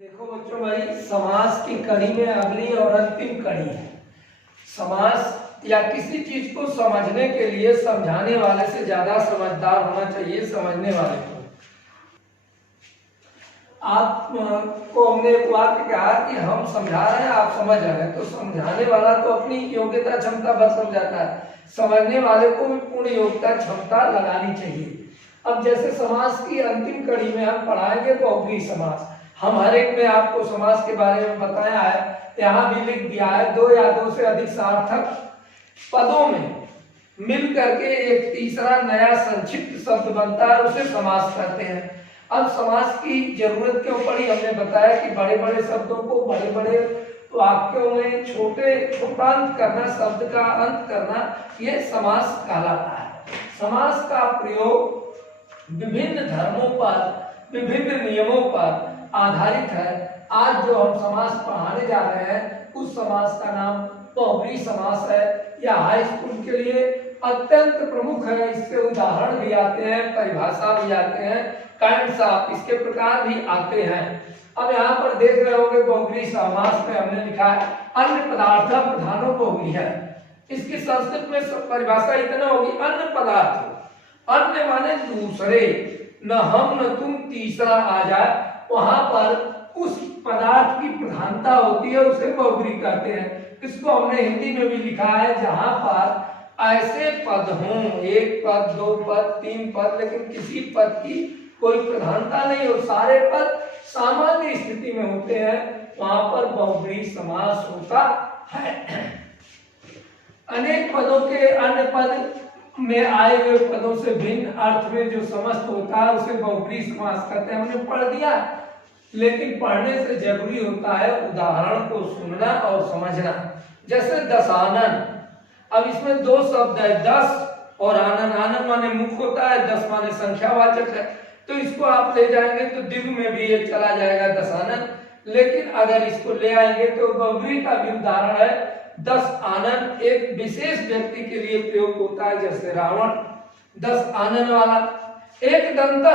देखो बच्चों भाई, समास की कड़ी में अगली और अंतिम कड़ी है। समास या किसी चीज को समझने के लिए समझाने वाले से ज्यादा समझदार होना चाहिए समझने वाले को। आपको हमने एक वाक्य कहा कि हम समझा रहे हैं, आप समझ रहे हैं, तो समझाने वाला तो अपनी योग्यता क्षमता भर समझाता है, समझने वाले को भी पूर्ण योग्यता क्षमता लगानी चाहिए। अब जैसे समास की अंतिम कड़ी में हम पढ़ाएंगे बहुव्रीहि समास। हम हर एक में आपको समास के बारे में बताया है, यहाँ भी लिख दिया है। दो या दो से अधिक सार्थक पदों में मिल करके एक तीसरा नया संक्षिप्त शब्द बनता है, उसे समास कहते हैं। अब समास की जरूरत क्यों पड़ी, हमने बताया कि बड़े बड़े शब्दों को बड़े बड़े वाक्यों में छोटा अंत करना, शब्द का अंत करना, यह समास कहलाता है। समास का प्रयोग विभिन्न धर्मों पर, विभिन्न नियमों पर आधारित है। आज जो हम समास पढ़ाने जा रहे हैं उस समास का नाम बहुव्रीहि समास है। यह हाई स्कूल के लिए अत्यंत प्रमुख है। इसके उदाहरण भी आते हैं, परिभाषा भी आते हैं, काइंड्स ऑफ इसके प्रकार भी आते हैं। अब यहाँ पर देख रहे होंगे बहुव्रीहि समास में हमने लिखा है अन्य पदार्थ प्रधानो बहुव्रीहि है। इसकी संस्कृत में परिभाषा इतना होगी, अन्य पदार्थ, अन्य माने दूसरे, न हम न तुम, तीसरा आ जाए, वहां पर उस पदार्थ की प्रधानता होती है, उसे बहुव्रीहि कहते हैं। इसको हमने हिंदी में भी लिखा है, जहां पर ऐसे पद हों, एक पद, दो पद, तीन पद, लेकिन किसी पद की कोई प्रधानता नहीं हो, सारे पद सामान्य स्थिति में होते हैं, वहां पर बहुव्रीहि समास होता है। अनेक पदों के अन्य पद में आए हुए पदों से भिन्न अर्थ में जो समस्त होता है उसे बहुव्रीहि समास कहते हैं। हमने पढ़ दिया, लेकिन पढ़ने से जरूरी होता है उदाहरण को सुनना और समझना। जैसे दशानन, अब इसमें दो शब्द है, दस और आनन। आनन माने मुख होता है, दस माने संख्यावाचक है, तो इसको आप ले जाएंगे तो दिव्य में भी ये चला जाएगा दशानन। लेकिन अगर इसको ले आएंगे तो बहुव्रीहि का भी उदाहरण है। दस आनन एक विशेष व्यक्ति के लिए प्रयोग होता है, जैसे रावण, दस आनन वाला। एक दंत,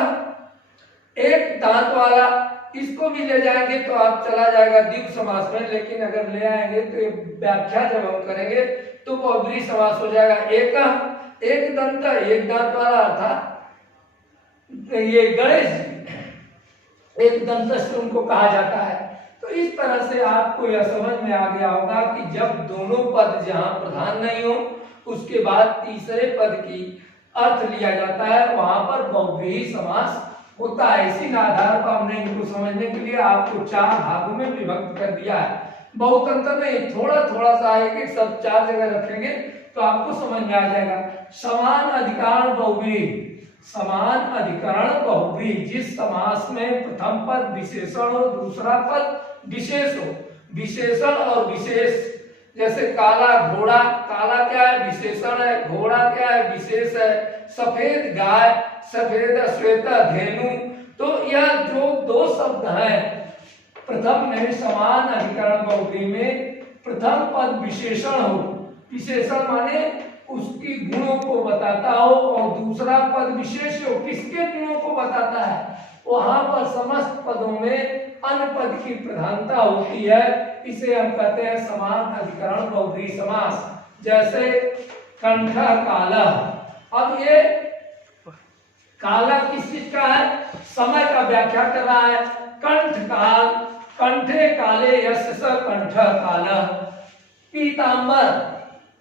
एक दांत वाला, इसको भी ले जाएंगे तो आप चला जाएगा द्विगु समास में। लेकिन अगर ले आएंगे तो ये व्याख्या जब हम करेंगे तो बहुव्रीहि समास हो जाएगा। एक दंत, एक दांत वाला, अर्थात ये गणेश जी एक दंत से उनको कहा जाता है। तो इस तरह से आपको यह समझ में आ गया होगा कि जब दोनों पद जहां प्रधान नहीं हो, उसके बाद तीसरे पद की अर्थ लिया जाता है, वहां पर बहुव्रीहि समास होता है। इसी आधार पर हमने इनको समझने के लिए आपको चार भागों में विभक्त कर दिया है। बहुत अंतर नहीं, थोड़ा थोड़ा सा एक सब चार जगह रखेंगे तो आपको समझ में आ जाएगा। समान अधिकरण बहुव्रीहि, समान अधिकरण बहुव्रीहि, जिस समास में प्रथम पद विशेषण हो, दूसरा पद विशेष हो। विशेषण और विशेष, जैसे काला घोड़ा, काला क्या है, विशेषण है, घोड़ा क्या है, विशेष है। सफेद गाय, सफेद श्वेत धेनु, तो यह जो दो शब्द हैं प्रथम में समान अधिकरण बहुव्रीहि में प्रथम पद विशेषण हो, विशेषण माने उसकी गुणों को बताता हो, और दूसरा पद विशेष हो, किसके गुणों को बताता है, वहां पर समस्त पदों में अन्य पद की प्रधानता होती है। इसे हम कहते हैं समान अधिकरण बहुव्रीहि समास। जैसे कंठ काला, अब ये काला किस चीज का है, समय का व्याख्या कर रहा है। कंठ काल, कंठे काले यस्य स कंठ काला। पीतांबर,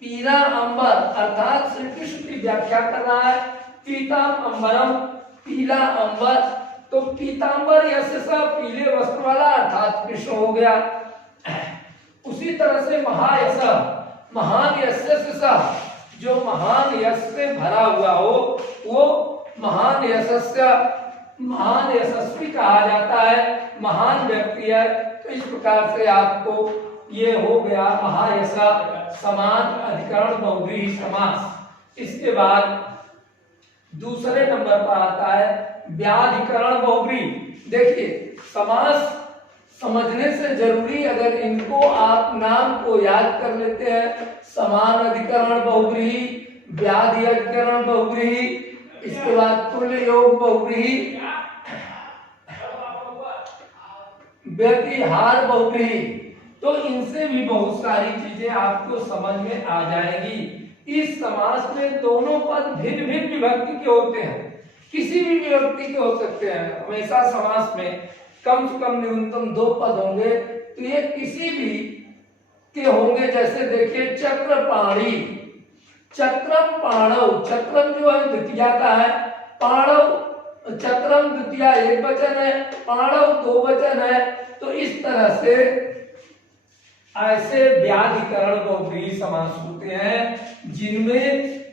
पीला अंबर, अर्थात श्री कृष्ण की व्याख्या कर रहा है। पीताम अंबरम, पीला अंबर, तो पीतांबर यस्य स पीले वस्त्र वाला, अर्थात कृष्ण हो गया। उसी तरह से महायश, महान यस्य स, जो महान यश से भरा हुआ हो वो महान यशस्य, महान यशस्वी कहा जाता है, महान व्यक्ति है। तो इस प्रकार से आपको ये हो गया महायश समान अधिकरण बहुव्रीहि समास। इसके बाद दूसरे नंबर पर आता है व्याधिकरण बहुव्रीहि। देखिए समास समझने से जरूरी, अगर इनको आप नाम को याद कर लेते हैं, समान अधिकरण बहुव्रीहि, व्याधि अधिकरण बहुव्रीहि, इसके बाद तुल्य योग बहुव्रीहि, व्यतिहार बहुव्रीहि। तो इनसे भी बहुत सारी चीजें आपको समझ में आ जाएंगी। इस समास में दोनों पद भिन्न भिन्न विभक्ति के होते हैं, किसी भी विभक्ति के हो सकते हैं। हमेशा समास में कम से कम न्यूनतम 2 पद होंगे, तो ये किसी भी के होंगे। जैसे देखिए चक्रपाणी, चक्रम पाणव, चक्रम जो है द्वितीया का है, पाणव चक्रम द्वितीया एक वचन है, पाणव 2 वचन है। तो इस तरह से ऐसे व्याधिकरण बहुव्रीहि समास होते हैं जिनमें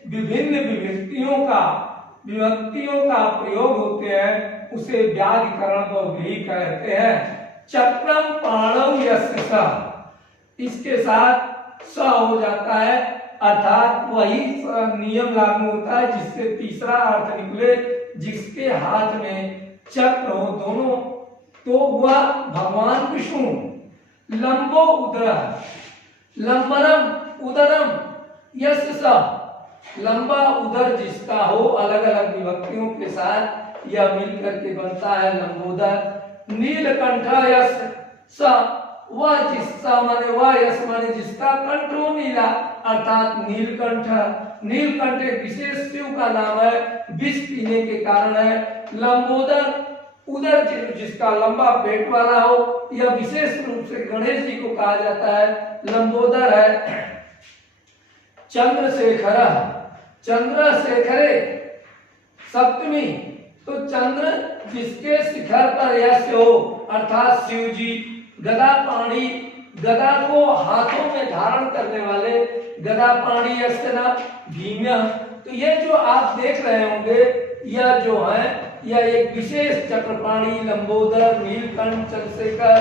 विभिन्न विभक्तियों का प्रयोग होते हैं, उसे व्याधिकरण बहुव्रीहि कहते हैं। चक्रम पाणव यस्य स, इसके साथ स हो जाता है, अर्थात वही नियम लागू होता है जिससे तीसरा अर्थ निकले, जिसके हाथ में चक्र हो दोनों, तो हुआ भगवान विष्णु। लंबो उदर, लंबरम उदरम यस्य स, लंबा उदर जिसका हो, अलग अलग विभक्तियों के साथ यह मिलकर के बनता है लंबोदर। नीलकंठ यस्य स, वह जिसका माने वह यश माने जिसका कंठ हो नीला, अर्थात नीलकंठ। नीलकंठ एक विशेष शिव का नाम है, विष पीने के कारण है। लंबोदर उदर जिसका लंबा पेट वाला हो, यह विशेष रूप से गणेश जी को कहा जाता है, लंबोदर है। चंद्रशेखर, चंद्रशेखरे सप्तमी, तो चंद्र जिसके शिखर पर यश हो, अर्थात शिव जी। गदा पाणी, गदा को हाथों में धारण करने वाले, गदा पाणी यस्य न भीम्य। तो ये जो आप देख रहे होंगे, यह जो है यह एक विशेष चक्रपाणी, लंबोदर, नीलकंठ, चंद्रशेखर,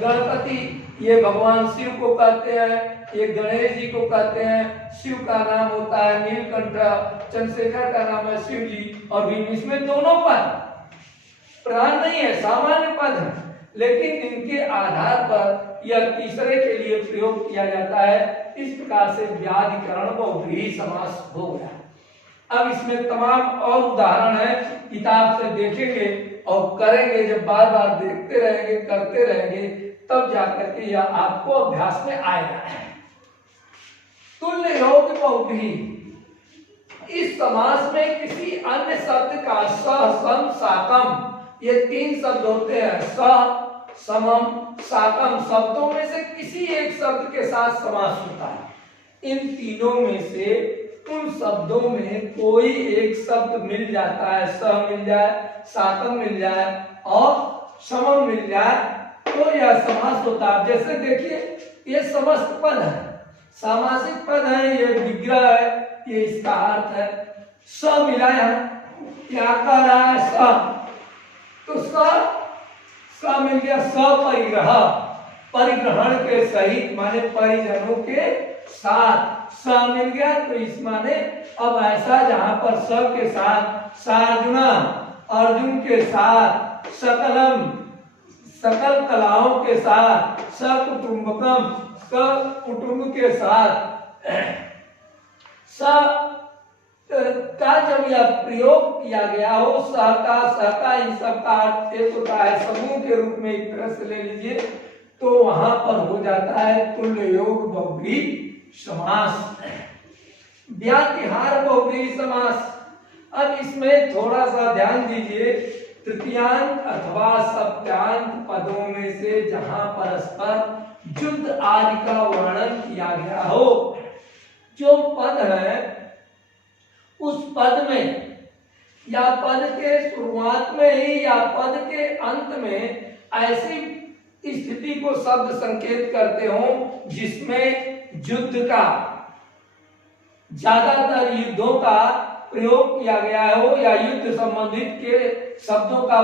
गणपति, ये भगवान शिव को कहते हैं, ये गणेश जी को कहते हैं। शिव का नाम होता है नीलकंठ, चंद्रशेखर का नाम है शिव जी और भीम। इसमें दोनों पद प्राण नहीं है, सामान्य पद है, लेकिन इनके आधार पर यह तीसरे के लिए प्रयोग किया जाता है। इस प्रकार से व्याधिकरण बहुव्रीहि समास हो गया। अब इसमें तमाम और उदाहरण है, किताब से देखेंगे और करेंगे। जब बार बार देखते रहेंगे, करते रहेंगे, तब जाकर के यह आपको अभ्यास में आएगा। तुल्य योग बहुव्रीहि, इस समास में किसी अन्य शब्द का स, सम, साकम, ये 3 शब्द होते हैं। स, समम, साकम शब्दों में से किसी एक शब्द के साथ समास होता है। इन तीनों में से उन शब्दों में कोई एक शब्द मिल जाता है, स मिल जाए, साकम मिल जाए और समम मिल जाए, तो यह समास होता है। जैसे देखिए, ये समस्त पद है, सामासिक पद है, ये विग्रह है, ये इसका अर्थ है। स मिला है, क्या कह रहा है? स, तो स मिल गया, सपरिग्रह, परिग्रहण के सहित माने परिजनों के साथ स मिल गया। तो इस माने अब ऐसा जहां पर स के साथ सार्जुना, अर्जुन के साथ, सकलम, सकल कलाओं के साथ, सकुटुंबकम, सकुटुंब के साथ, स का जब यह प्रयोग किया गया हो, सहका इन सब का अर्थ एक होता है समूह के रूप में, एक तरह से ले लीजिए, तो वहां पर हो जाता है तुल्य योग बहुव्रीहि समास। व्यातिहार बहुव्रीहि समास। अब इसमें थोड़ा सा ध्यान दीजिए, तृतीयांत अथवा सप्तांत पदों में से जहां परस्पर युद्ध आदि का वर्णन किया गया हो, जो पद है उस पद में या पद के शुरुआत में ही या पद के अंत में ऐसी स्थिति को शब्द संकेत करते हो जिसमें युद्ध का, ज्यादातर युद्धों का प्रयोग किया गया हो या युद्ध संबंधित के शब्दों का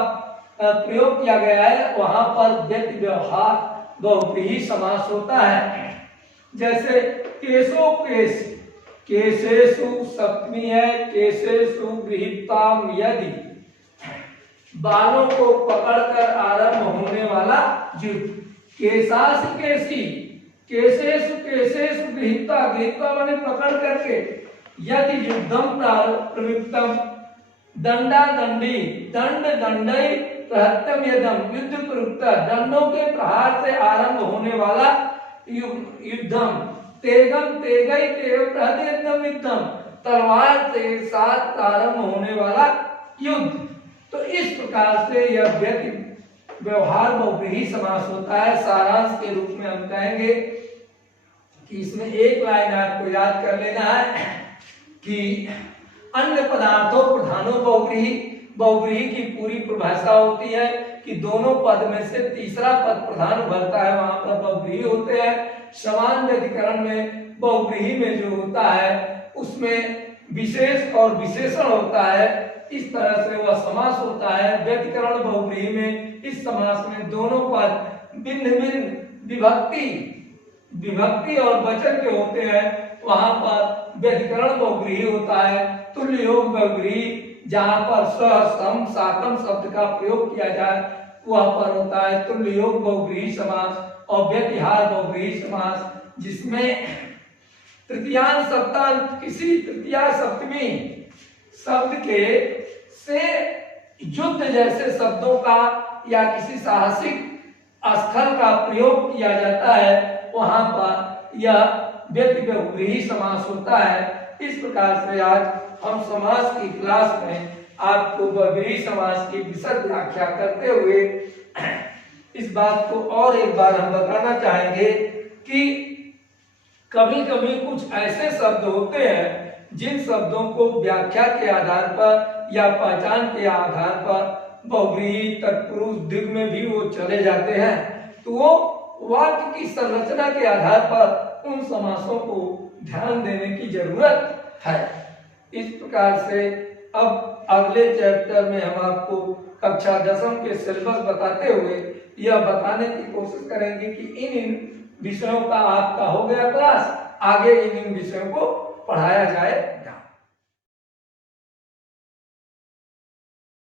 प्रयोग किया गया है, वहां पर व्यक्ति व्यवहार बहुव्रीहि समास होता है। जैसे केशो केश, केशेषु सप्तमी है, केशेषु गृहीताम यदि, बालों को पकड़कर आरंभ होने वाला युद्ध। केशास केशी, केशेषु केशेषु गृहीता, गृहीता माने पकड़ करके, यदि युद्धम प्रवृत्तम, दंडा दंडी, दंड दंडई प्रहत्यम यदम युद्ध प्रयुक्त दंडों के प्रहार से आरंभ होने वाला युद्धम तेगम तेगई तेव प्रहत्यम युद्धम तलवार से साथ आरंभ होने वाला युद्ध। तो इस प्रकार से यह व्यवहार बहुव्रीहि समास होता है। सारांश के रूप में हम कहेंगे कि इसमें एक लाइन आपको याद कर लेना है कि अन्य पदार्थों प्रधानों बहुव्रीहि की पूरी परिभाषा होती है कि दोनों पद में से तीसरा पद प्रधान उभरता है, वहां पर बहुव्रीहि होते हैं। समान व्यतिकरण में बहुव्रीहि में जो होता है उसमें विशेष और विशेषण होता है, इस तरह से वह समास होता है। व्यतिकरण बहुव्रीहि में इस समास में दोनों पद भिन्न भिन्न विभक्ति और वचन के होते हैं, वहां पर व्यतिकरण बहुव्रीहि होता है। तुल्य योग बहुव्रीहि जहां पर स सम साकम शब्द का प्रयोग किया जाए वह पर होता है तुल्य योग बहुव्रीहि समास। और व्यतिहार बहुव्रीहि समास जिसमें तृतीयांश सप्तांत किसी तृतीया सप्तमी शब्द के से युद्ध जैसे शब्दों का या किसी साहसिक स्थल का प्रयोग किया जाता है, वहां पर यह व्यक्ति बहुव्रीहि समास होता है। इस प्रकार से आज हम समास की क्लास में आपको बहुव्रीहि समास की विशद व्याख्या करते हुए इस बात को और एक बार हम बताना चाहेंगे कि कभी कभी कुछ ऐसे शब्द होते हैं जिन शब्दों को व्याख्या के आधार पर या पहचान के आधार पर बहुव्रीहि तत्पुरुष द्विग में भी वो चले जाते हैं, तो वो वाक्य की संरचना के आधार पर उन समासों को ध्यान देने की जरूरत है। इस प्रकार से अब अगले चैप्टर में हम आपको कक्षा 10वीं के सिलेबस बताते हुए यह बताने की कोशिश करेंगे कि इन विषयों का आपका हो गया क्लास, आगे इन विषयों को पढ़ाया जाए